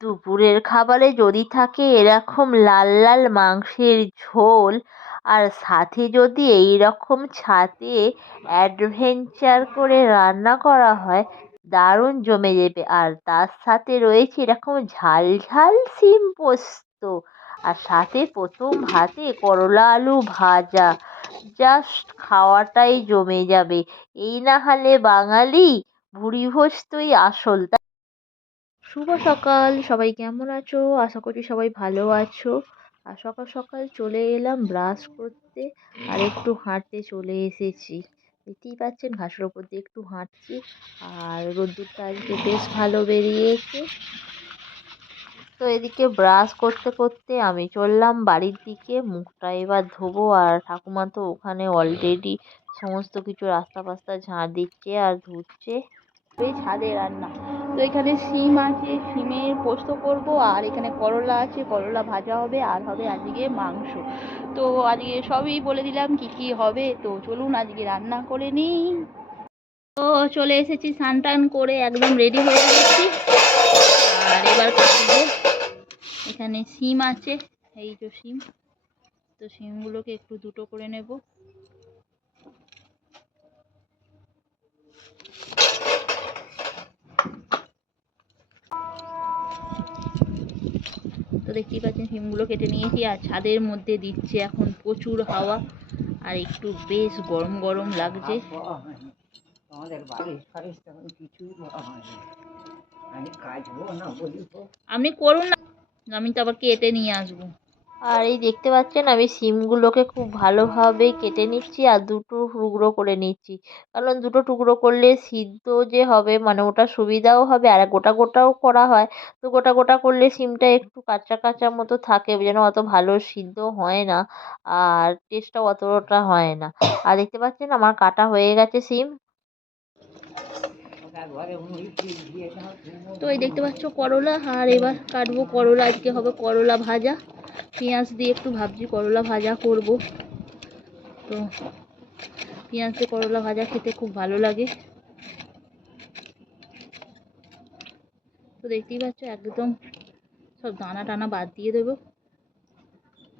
দুপুরের খাবারে যদি থাকে এরকম লাল লাল মাংসের ঝোল, আর সাথে যদি এই রকম ছাদে অ্যাডভেঞ্চার করে রান্না করা হয়, দারুণ জমে যাবে। আর তার সাথে রয়েছে এরকম ঝাল ঝাল শিম পোস্ত, আর সাথে প্রথম ভাতে করলা আলু ভাজা, জাস্ট খাওয়াটাই জমে যাবে। এই না হলে বাঙালি, ভুরি ভোজতই আসল। শুভ সকাল, সবাই কেমন আছো? আশা করছি সবাই ভালো আছো। আর সকাল সকাল চলে এলাম ব্রাশ করতে, আর একটু হাঁটতে চলে এসেছি। দেখতেই পাচ্ছেন ঘাসের ওপর দিয়ে একটু হাঁটছি, আর রোদ্দুরটা আজকে বেশ ভালো বেরিয়েছে। তো এদিকে ব্রাশ করতে করতে আমি চললাম বাড়ির দিকে, মুখটা এবার ধোবো। আর ঠাকুমা তো ওখানে অলরেডি সমস্ত কিছু রাস্তা ফাস্তা ঝাড় দিচ্ছে আর ধুচ্ছে। এই ছাদে রান্না, তো এখানে শিম আছে, শিমের পোস্ত করব, আর এখানে করলা আছে, করলা ভাজা হবে, আর হবে আজকে মাংস। তো আজকে সবই বলে দিলাম কি কি হবে, তো চলুন আজকে রান্না করে নিই। তো চলে এসেছি, স্নান টান করে একদম রেডি হয়ে গেছি। আর এবার কাটবো। এখানে শিম আছে, এই যে শিম, তো শিমগুলোকে একটু দুটো করে নেব। তো দেখতেই পাচ্ছেন শিমগুলো কেটে নিয়েছি, আর ছাদের মধ্যে দিচ্ছে এখন প্রচুর হাওয়া, আর একটু বেশ গরম গরম লাগছে। আপনি করুন না, আমি তো আবার কেটে নিয়ে আসবো। আর এই দেখতে পাচ্ছেন আমি শিমগুলোকে খুব ভালোভাবে কেটে নিচ্ছি, আর দুটো টুকরো করে নিচ্ছি। কারণ দুটো টুকরো করলে সিদ্ধ যে হবে, মানে ওটা সুবিধাও হবে, আর গোটা গোটাও করা হয়। তো গোটা গোটা করলে শিমটা একটু কাঁচা কাঁচা মতো থাকে, যেন অত ভালো সিদ্ধ হয় না, আর টেস্টটাও অতটা হয় না। আর দেখতে পাচ্ছেন আমার কাটা হয়ে গেছে শিম। তো এই দেখতে পাচ্ছ করলা, আর এবার কাটবো করলা। আজকে হবে করলা ভাজা, পেঁয়াজ দিয়ে একটু ভাবছি করলা ভাজা করব। তো পেঁয়াজ দিয়ে করলা ভাজা খেতে খুব ভালো লাগে। তো দেখতেই পাচ্ছ একদম সব দানা টানা বাদ দিয়ে দেবো,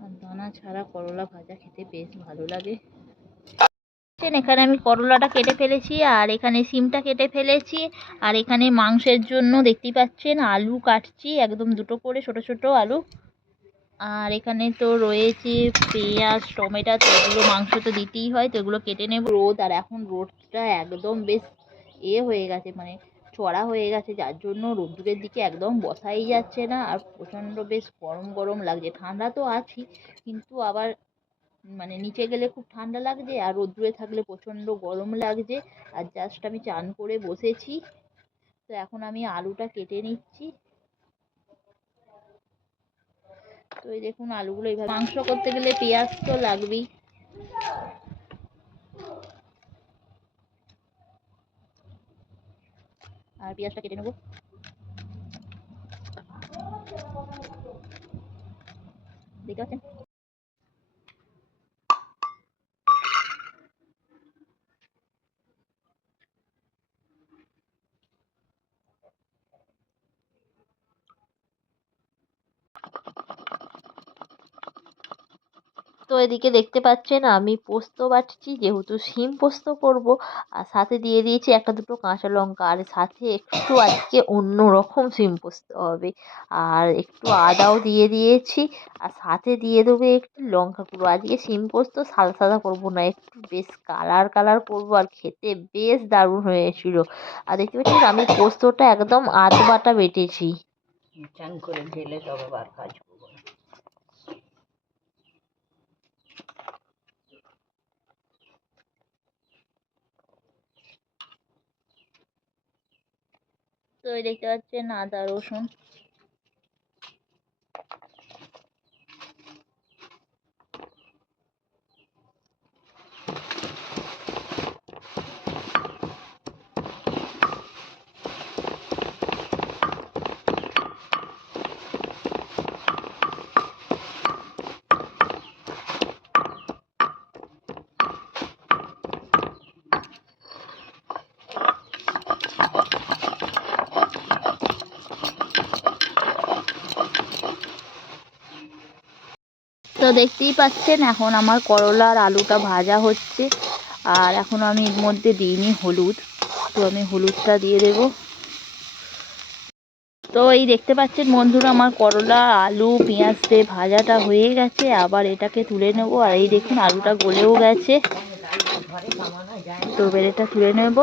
আর দানা ছাড়া করলা ভাজা খেতে বেশ ভালো লাগে। এখানে আমি করলাটা কেটে ফেলেছি, আর এখানে সিমটা কেটে ফেলেছি, আর এখানে মাংসের জন্য দেখতেই পাচ্ছেন আলু কাটছি, একদম দুটো করে ছোট ছোট আলু। আর এখানে তো রয়েছে পেঁয়াজ টমেটো, তো এগুলো মাংস তো দিতেই হয়, তো এগুলো কেটে নেব। রোদ, আর এখন রোদটা একদম বেশ হয়ে গেছে, মানে চড়া হয়ে গেছে, যার জন্য রোদ্দুরের দিকে একদম বসাই যাচ্ছে না, আর প্রচণ্ড বেশ গরম গরম লাগছে। ঠান্ডা তো আছি, কিন্তু আবার মানে নিচে গেলে খুব ঠান্ডা লাগছে, আর রোদ্দুরে থাকলে প্রচণ্ড গরম লাগছে। আর জাস্ট আমি চান করে বসেছি, তো এখন আমি আলুটা কেটে নিচ্ছি। তো এই দেখুন আলুগুলো এইভাবে, মাংস করতে গেলে পেঁয়াজ তো লাগবেই। আর পেঁয়াজটা কেটে নেবো, দেখতে পাচ্ছেন। তো এদিকে দেখতে পাচ্ছেন আমি পোস্ত বাটছি, যেহেতু শিম পোস্ত করব, আর সাথে দিয়ে দিয়েছি একটা দুটো কাঁচা লঙ্কা, আর সাথে একটু আজকে অন্য রকম শিম পোস্ত হবে, আর একটু আদাও দিয়ে দিয়েছি, আর সাথে দিয়ে দেবো একটু লঙ্কা গুঁড়ো। আজকে শিম পোস্ত সাদা সাদা করবো না, একটু বেশ কালার কালার করবো, আর খেতে বেশ দারুণ হয়েছিল। আর দেখতে পাচ্ছি আমি পোস্তটা একদম আধ বাটা বেটেছি। চান করে ঢেলে তবে বার কাজ করবো। তো এই দেখতে পাচ্ছেন আদা রসুন, তো দেখতেই পাচ্ছেন এখন আমার করলা আর আলুটা ভাজা হচ্ছে, আর এখন আমি এর মধ্যে দিইনি হলুদ, তো আমি হলুদটা দিয়ে দেব। তো এই দেখতে পাচ্ছেন বন্ধুরা, আমার করলা আলু পেঁয়াজ দিয়ে ভাজাটা হয়ে গেছে। আবার এটাকে তুলে নেব, আর এই দেখুন আলুটা গলেও গেছে, তো এবার এটা তুলে নেব।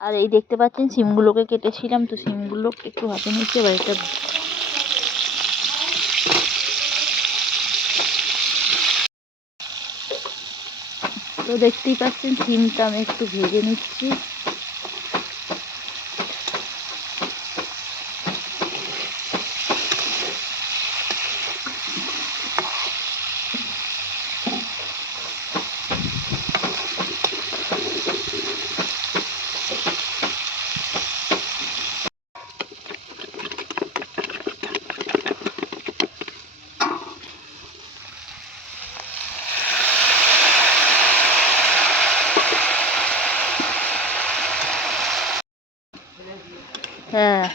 আর এই দেখতে পাচ্ছেন সিমগুলোকে কেটেছিলাম, তো সিমগুলো একটু হাতে নিচ্ছে। এবার এটা তো দেখতেই পাচ্ছেন সিমটা আমি একটু ভেজে নিচ্ছি। হ্যাঁ,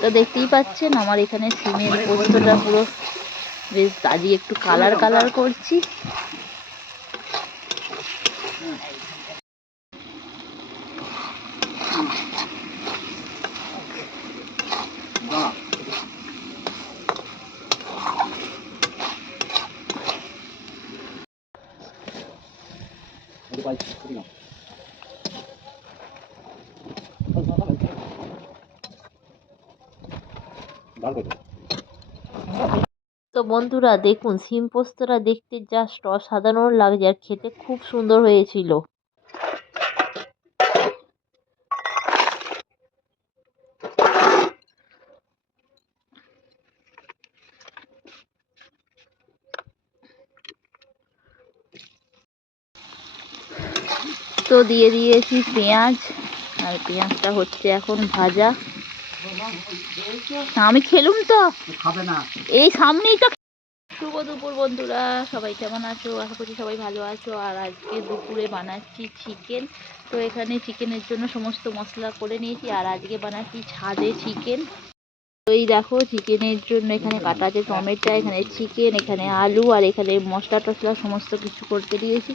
তো দেখতেই পাচ্ছেন আমার এখানে সিমের পোস্তটা পুরো বেশ দাঁড়িয়ে একটু কালার কালার করছি। তো বন্ধুরা দেখুন সিম পোস্তটা দেখতে জাস্ট অসাধারণ লাগছে, আর খেতে খুব সুন্দর হয়েছিল। তো দিয়ে দিয়েছি পেঁয়াজ, আর পেঁয়াজটা হচ্ছে এখন ভাজা। আমি খেলুম তো এই সামনেই তো। শুভ দুপুর বন্ধুরা, সবাই কেমন আছো? আশা করি সবাই ভালো আছো। আর আজকে দুপুরে বানাচ্ছি চিকেন। তো এখানে চিকেনের জন্য সমস্ত মশলা করে নিয়েছি, আর আজকে বানাচ্ছি ছাদে চিকেন। তো এই দেখো চিকেনের জন্য এখানে কাটা আছে টমেটো, এখানে চিকেন, এখানে আলু, আর এখানে মশলা টশলা সমস্ত কিছু করতে দিয়েছি।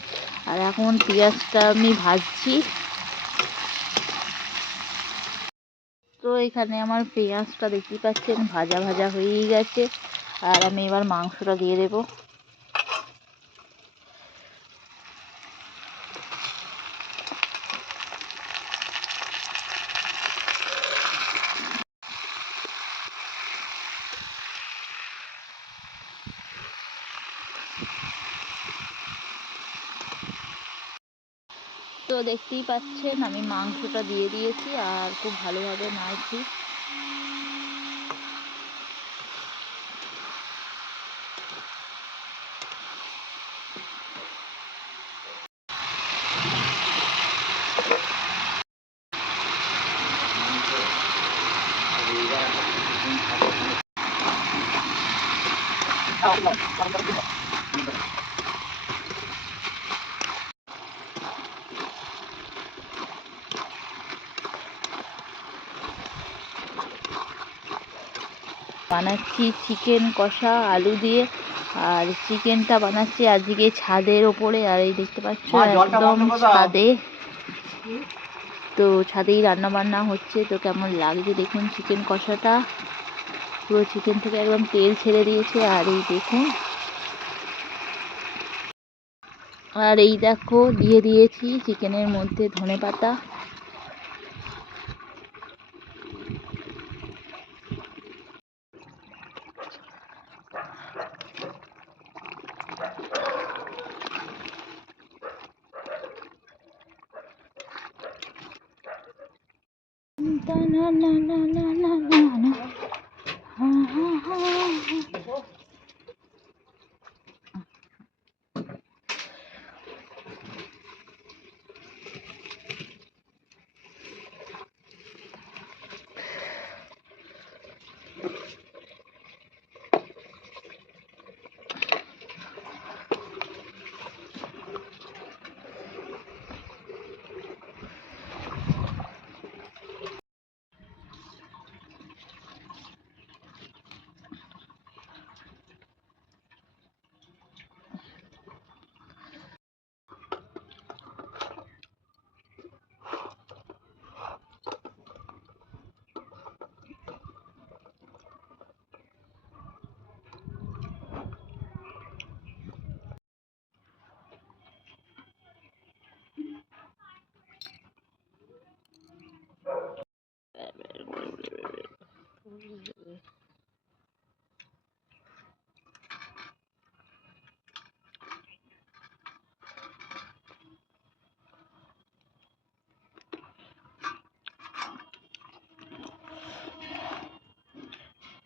আর এখন পেঁয়াজটা আমি ভাজছি। তো এখানে আমার পেঁয়াজটা দেখতেই পাচ্ছেন ভাজা ভাজা হয়েই গেছে, আর আমি এবার মাংসটা দিয়ে দেবো। তো দেখতেই পাচ্ছেন আমি মাংসটা দিয়ে দিয়েছি, আর খুব ভালোভাবে নাড়ছি। বানাচ্ছি চিকেন কষা আলু দিয়ে, আর চিকেনটা বানাচ্ছি আজকে ছাদের ওপরে। আর এই দেখতে পাচ্ছ একদম ছাদে, তো ছাদেই রান্না বান্না হচ্ছে। তো কেমন লাগছে দেখুন চিকেন কষাটা, পুরো চিকেন থেকে একদম তেল ছেড়ে দিয়েছে। আর এই দেখুন, আর এই দেখো দিয়ে দিয়েছি চিকেনের মধ্যে ধনেপাতা। না না না না না না না, হা হা হা।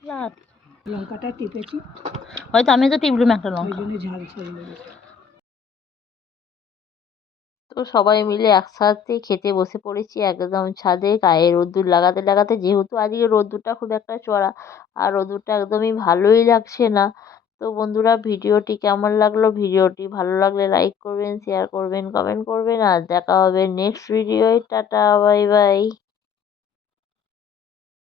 রাত লঙ্কাটা টিপেছি, হয়তো আমি তো টিপলুম একটা ওই লঙ্কা। জন্য ঝাল ঝাল লেগেছে। তো সবাই মিলে একসাথে খেতে বসে পড়েছি একদম ছাদে, গায়ে রোদ্দুর লাগাতে লাগাতে, যেহেতু আজকে রোদ্দুরটা খুব একটা চড়া আর রোদ্দুরটা একদমই ভালোই লাগছে না। তো বন্ধুরা, ভিডিওটি কেমন লাগলো? ভিডিওটি ভালো লাগলে লাইক করবেন, শেয়ার করবেন, কমেন্ট করবেন, আর দেখা হবে নেক্সট ভিডিওয়। Tata, bye by.